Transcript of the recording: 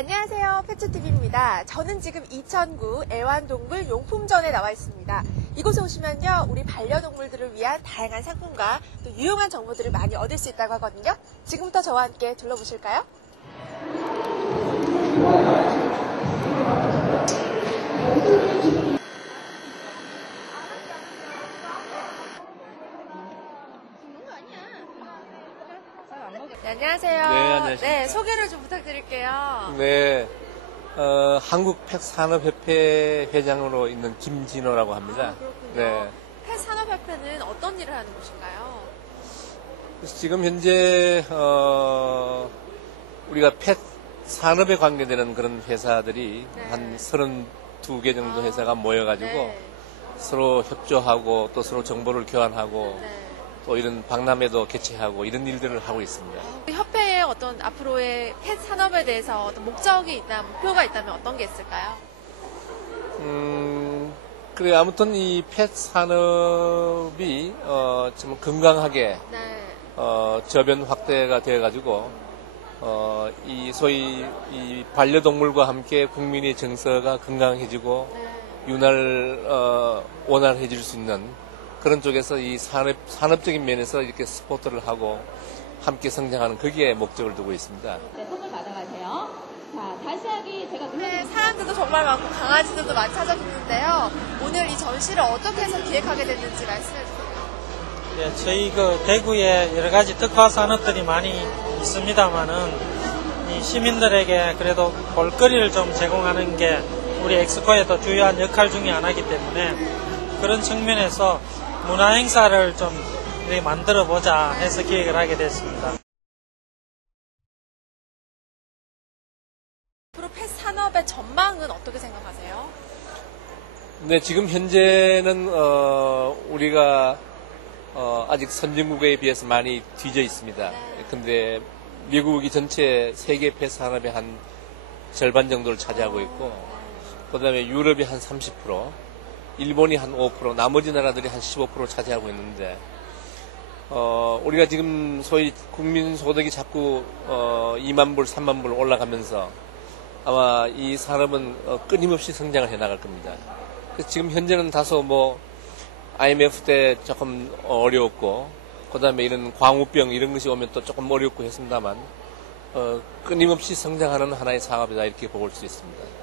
안녕하세요. 패츠TV입니다. 저는 지금 이천구 애완동물 용품전에 나와 있습니다. 이곳에 오시면요, 우리 반려동물들을 위한 다양한 상품과 또 유용한 정보들을 많이 얻을 수 있다고 하거든요. 지금부터 저와 함께 둘러보실까요? 네, 안녕하세요. 네, 안녕하십니까. 네, 소개를 좀 부탁드릴게요. 네, 어, 한국 펫산업협회 회장으로 있는 김진호라고 합니다. 그렇군요. 네. 펫산업협회는 어떤 일을 하는 곳인가요? 지금 현재 어, 우리가 펫 산업에 관계되는 그런 회사들이 네. 한 32개 정도 아, 회사가 모여가지고 네. 서로 협조하고 또 서로 정보를 교환하고 네. 또 이런 박람회도 개최하고 이런 일들을 하고 있습니다. 그 협회의 어떤 앞으로의 펫 산업에 대해서 어떤 목적이 있나 목표가 있다면 어떤 게 있을까요? 음, 그래 아무튼 이 펫 산업이 어, 좀 건강하게 네. 어, 저변 확대가 되어가지고 어, 이 소위 이 반려동물과 함께 국민의 정서가 건강해지고 네. 윤활 어, 원활해질 수 있는 그런 쪽에서 이 산업 산업적인 면에서 이렇게 스포트를 하고 함께 성장하는 거기에 목적을 두고 있습니다. 네, 선물 받아가세요. 자, 다시 하기 제가 네, 눌러드릴게요. 사람들도 정말 많고 강아지들도 많이 찾아주는데요. 오늘 이 전시를 어떻게 해서 기획하게 됐는지 말씀해 주세요. 예, 저희 그 대구에 여러 가지 특화 산업들이 많이 있습니다만은 이 시민들에게 그래도 볼거리를 좀 제공하는 게 우리 엑스포의 또 주요한 역할 중에 하나이기 때문에 그런 측면에서 문화 행사를 좀 이렇게 만들어 보자 해서 기획을 하게 됐습니다. 앞으로 펫 산업의 전망은 어떻게 생각하세요? 네, 지금 현재는 어, 우리가 어, 아직 선진국에 비해서 많이 뒤져 있습니다. 네. 근데 미국이 전체 세계 펫 산업의 한 절반 정도를 차지하고 있고, 그 다음에 유럽이 한 30%, 일본이 한 5%, 나머지 나라들이 한 15% 차지하고 있는데, 어, 우리가 지금 소위 국민 소득이 자꾸 어, 2만 불, 3만 불 올라가면서 아마 이 산업은 어, 끊임없이 성장을 해 나갈 겁니다. 지금 현재는 다소 뭐 IMF 때 조금 어려웠고 그다음에 이런 광우병 이런 것이 오면 또 조금 어렵고 했습니다만 어, 끊임없이 성장하는 하나의 산업이다 이렇게 볼수 있습니다.